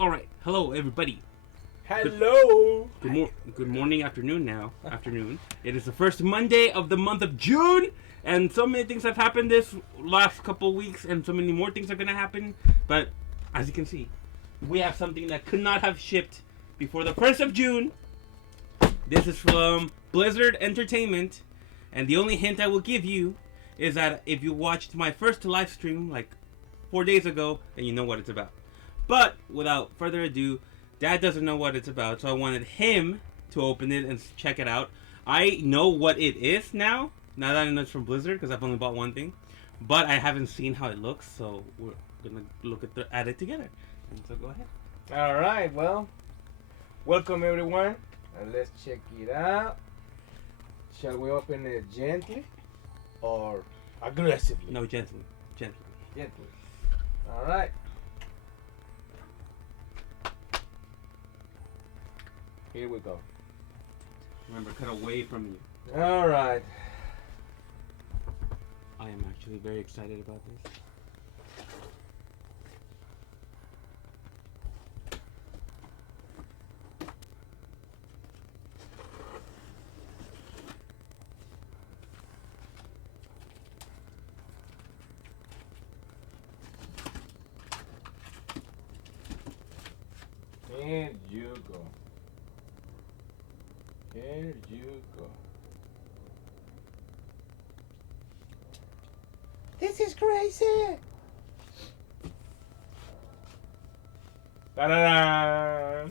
Alright, hello everybody. Hello. Good morning, afternoon now. Afternoon. It is the first Monday of the month of June, and so many things have happened this last couple weeks, and so many more things are going to happen. But, as you can see, we have something that could not have shipped before the 1st of June. This is from Blizzard Entertainment, and the only hint I will give you is that if you watched my first live stream, like 4 days ago, then you know what it's about. But, without further ado, Dad doesn't know what it's about, so I wanted him to open it and check it out. I know what it is now that I know it's from Blizzard, because I've only bought one thing. But I haven't seen how it looks, so we're going to look at it together. And so go ahead. All right. Well, welcome everyone, and let's check it out. Shall we open it gently or aggressively? No, gently. Gently. Gently. All right. Here we go. Remember, cut away from you. All right. I am actually very excited about this. Here you go. Here you go. This is crazy. Ta-da-da!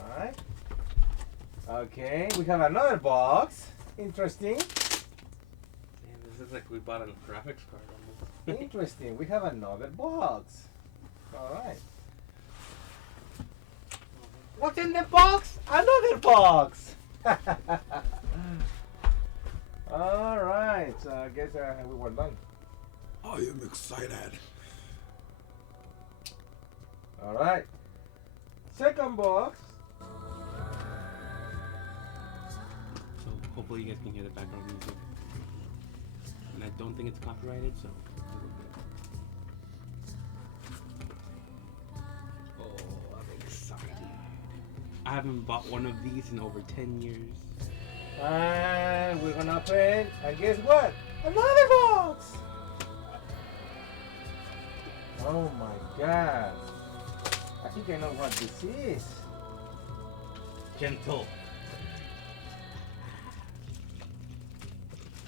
Alright. Okay, we have another box. Interesting. Man, this is like we bought a graphics card almost. Interesting. We have another box. Alright. What's in the box? Another box! Alright, so I guess we were done. I am excited. Alright. Second box. So hopefully you guys can hear the background music. And I don't think it's copyrighted, so oh, I'm excited. I haven't bought one of these in over 10 years. And we're gonna open, and guess what? Another box! Oh my god. I think I know what this is. Gentle.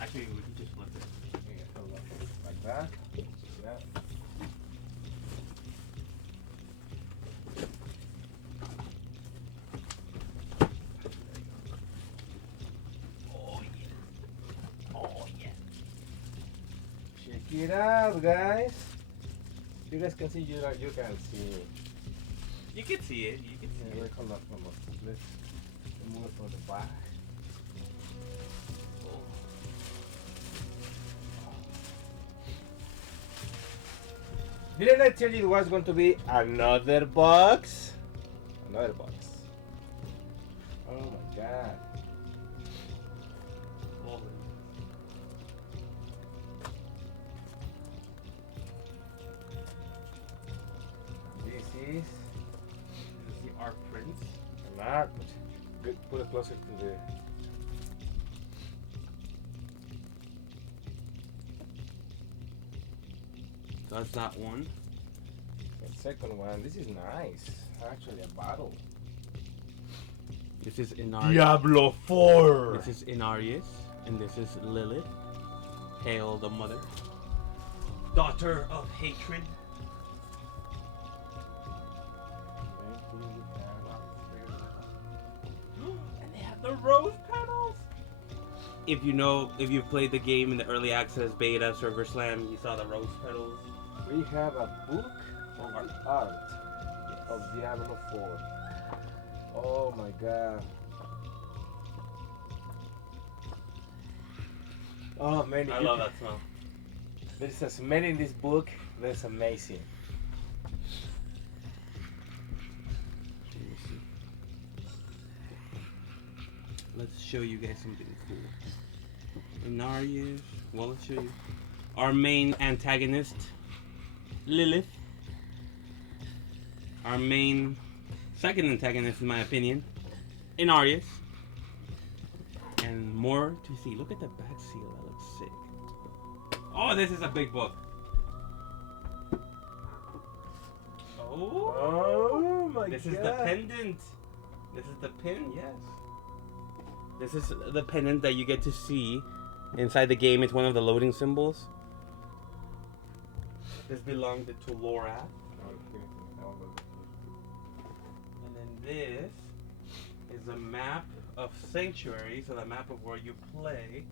Actually, we can just flip it. Okay, hold on. Like that. Yeah. Oh yeah. Oh yeah. Check it out, guys. You guys can see, you can see. You can see it. You can see Yeah, it. wait, hold on. Let's move it from the back. Didn't I tell you it was going to be another box? Another box. Oh my god. Oh. This is This is the art prints. an art. Put it closer to the. That's that one. The second one. This is nice. Actually, a bottle. This is Inarius. Diablo 4. This is Inarius, and this is Lilith. Hail the mother, daughter of hatred. And they have the rose petals. If you know, if you've played the game in the early access beta server slam, you saw the rose petals. We have a book of the art of Diablo 4. Oh my god. Oh man, I love that smell. There's a smell in this book that's amazing. Let's show you guys something cool. Inarius. Well, let's show you. Our main antagonist, Lilith. our main second antagonist, in my opinion, Inarius. And more to see. Look at the back seal. That looks sick. Oh, this is a big book. Oh my god. This is the pendant. This is the pin, yes. This is the pendant that you get to see inside the game. It's one of the loading symbols. This belonged to Laura. And then this is a map of Sanctuaries, so the map of where you play.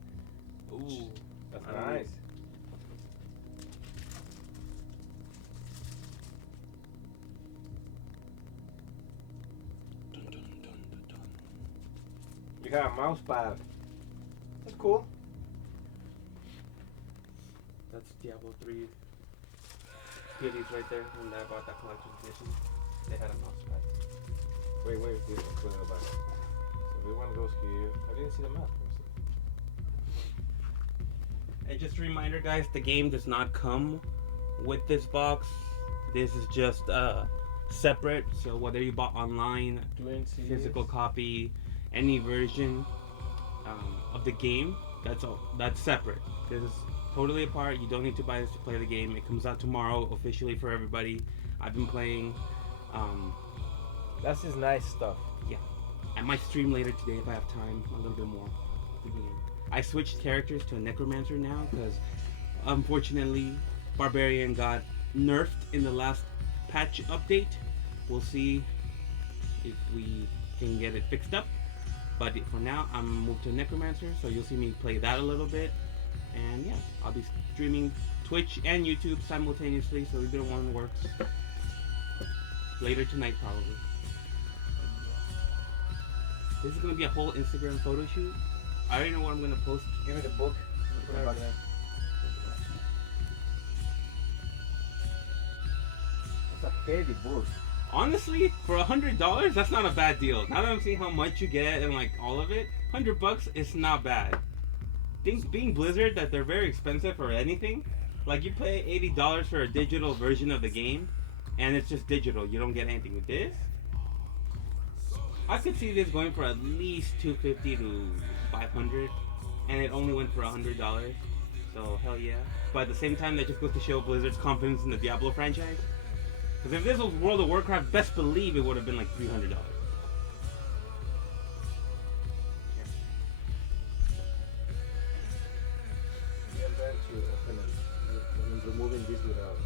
Ooh, That's nice. Dun, dun, dun, dun, dun. You got a mouse pad. That's cool. That's Diablo 3 goodies right there. When I bought that collector's edition, they had a mouse pad. Wait, this one's going back. So this one goes here. I didn't see the map. And just a reminder, guys, the game does not come with this box. This is just separate. So whether you bought online, physical copy, any version of the game, that's separate. This is totally apart. You don't need to buy this to play the game. It comes out tomorrow officially for everybody. I've been playing. That's his nice stuff. Yeah, I might stream later today if I have time. A little bit more. of the game. I switched characters to a necromancer now because unfortunately Barbarian got nerfed in the last patch update. We'll see if we can get it fixed up. But for now, I'm moved to Necromancer, so you'll see me play that a little bit. And yeah, I'll be streaming Twitch and YouTube simultaneously, so either one works. Later tonight, probably. This is going to be a whole Instagram photo shoot. I already know what I'm going to post. Give me the book. That's a heavy book. Honestly, for $100, that's not a bad deal. Now that I'm seeing how much you get and like all of it, $100 is not bad. Things being Blizzard that they're very expensive for anything. Like you pay $80 for a digital version of the game, and it's just digital. You don't get anything with this. I could see this going for at least $250 to $500, and it only went for $100. So hell yeah. But at the same time, that just goes to show Blizzard's confidence in the Diablo franchise. Because if this was World of Warcraft, best believe it would have been like $300. I'm removing this without.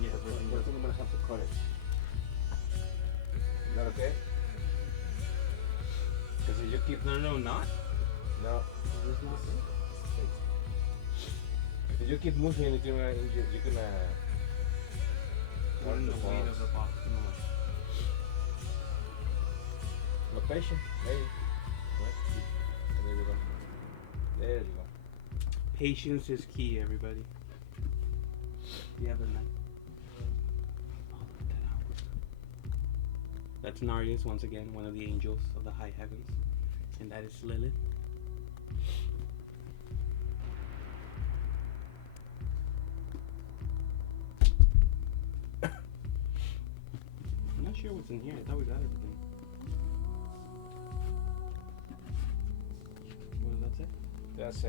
Yeah, I think I'm gonna have to cut it. Is that okay? Because if you keep not. No. It's not. If you keep moving it, you're gonna. One the weight of the box. No patient. Maybe. There we go. There you go. Patience is key, everybody. You have a knife. Oh, look at that artwork. That's Narius, once again, one of the angels of the high heavens. And that is Lilith. I'm not sure what's in here. I thought we got everything. What does that say? That's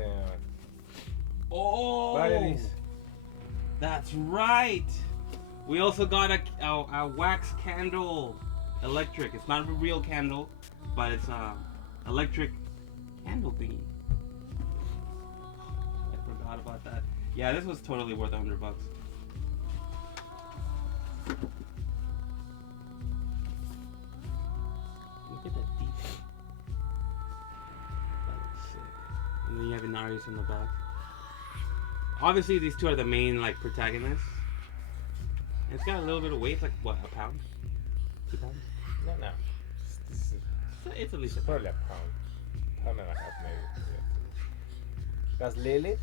Oh! batteries. That's right! We also got a wax candle. Electric. It's not a real candle, but it's a electric candle thingy. I forgot about that. Yeah, this was totally worth $100. Look at that detail. That looks sick. And then you have Inarius in the back. Obviously, these two are the main like protagonists. And it's got a little bit of weight. It's like what, a pound? 2 pounds? No. It's at least a pound. Probably a pound. Pound and a half maybe. Yeah. That's Lilith.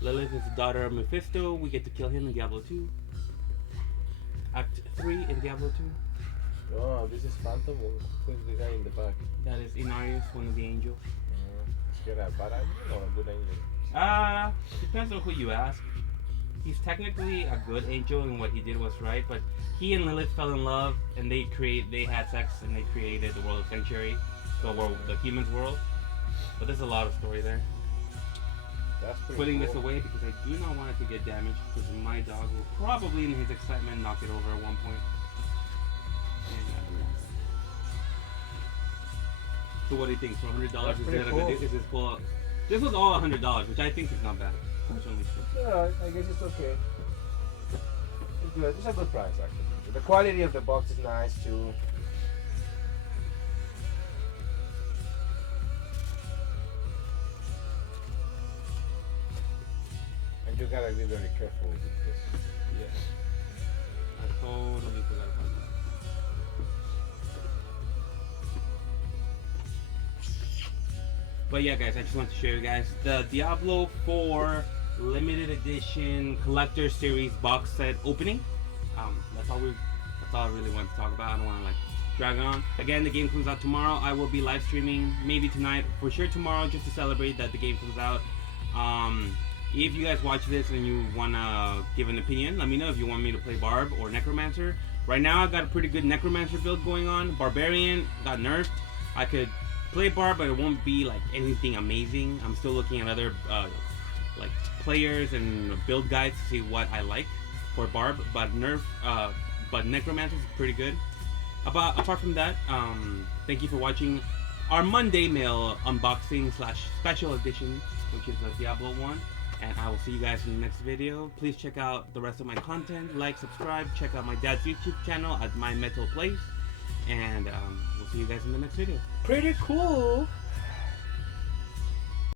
Lilith is the daughter of Mephisto. We get to kill him in Diablo 2. Act 3 in Diablo 2. Oh, this is Phantom. Who's the guy in the back? That is Inarius, one of the angels. Is he a bad angel or a good angel? Depends on who you ask. he's technically a good angel, and what he did was right. But he and Lilith fell in love, and they had sex, and they created the world of Sanctuary, the humans world. But there's a lot of story there. That's pretty Putting cool. this away because I do not want it to get damaged, because my dog will probably, in his excitement, knock it over at one point. And I don't want that. So what do you think? For $100, That's is pretty it a cool. good? Is this cool? This was all $100, which I think is not bad. Personally. Yeah, I guess it's okay. It's good. It's a good price actually. The quality of the box is nice too. And you gotta be very careful with this. Yeah. I totally forgot about that. But yeah, guys, I just want to show you guys the Diablo 4 limited edition collector series box set opening. That's all I really want to talk about. I don't want to like drag on. Again, the game comes out tomorrow. I will be live streaming maybe tonight, for sure tomorrow, just to celebrate that the game comes out. If you guys watch this and you want to give an opinion, let me know if you want me to play Barb or Necromancer. Right now, I've got a pretty good Necromancer build going on. Barbarian got nerfed. I could play Barb, but it won't be like anything amazing. I'm still looking at other like players and build guides to see what I like for Barb. But but Necromancer is pretty good. Apart from that, thank you for watching our Monday mail unboxing / special edition, which is the Diablo 1. And I will see you guys in the next video. Please check out the rest of my content. Like, subscribe. Check out my dad's YouTube channel at My Metal Place. And we'll see you guys in the next video. Pretty cool.